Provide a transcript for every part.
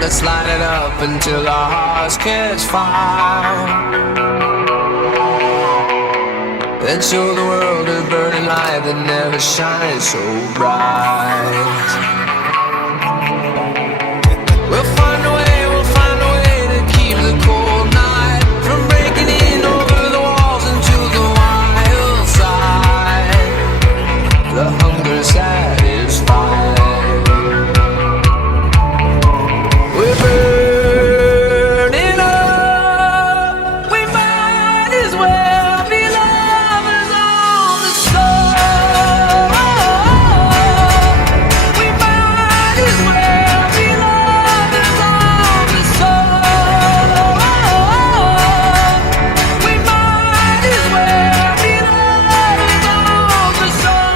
let's light it up until our hearts catch fire. And show the world a burning light that never shines so bright. We'll find a way to keep the cold night from breaking in over the walls into the wild side. The hunger satisfied. We're burning up. We might as well be lovers on the soul. We might as well be lovers on the soul. We might as well be lovers on the soul.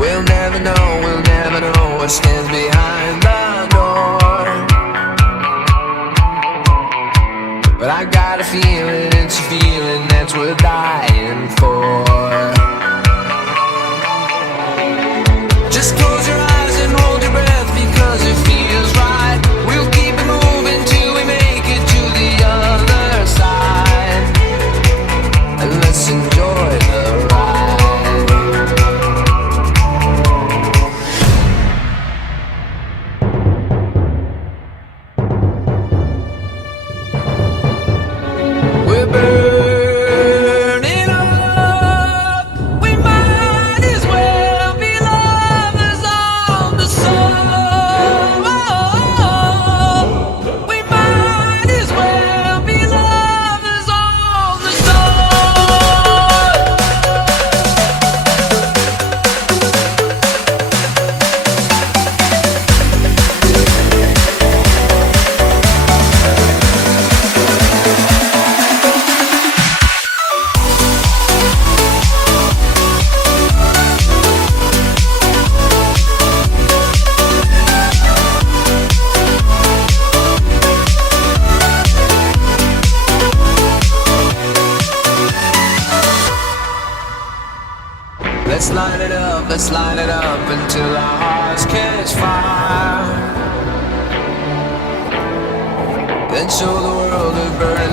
We'll never know what stands behind the door. But I got a feeling, it's a feeling that's worth dying for. Just close your eyes and hold your breath because it feels right. We'll keep it moving till we make it to the other side. And let's enjoy the ride. We're burning up. We might as well be lovers on the soul. We might as well be lovers on the soul. Let's light it up until our hearts catch fire. Then show the world a burning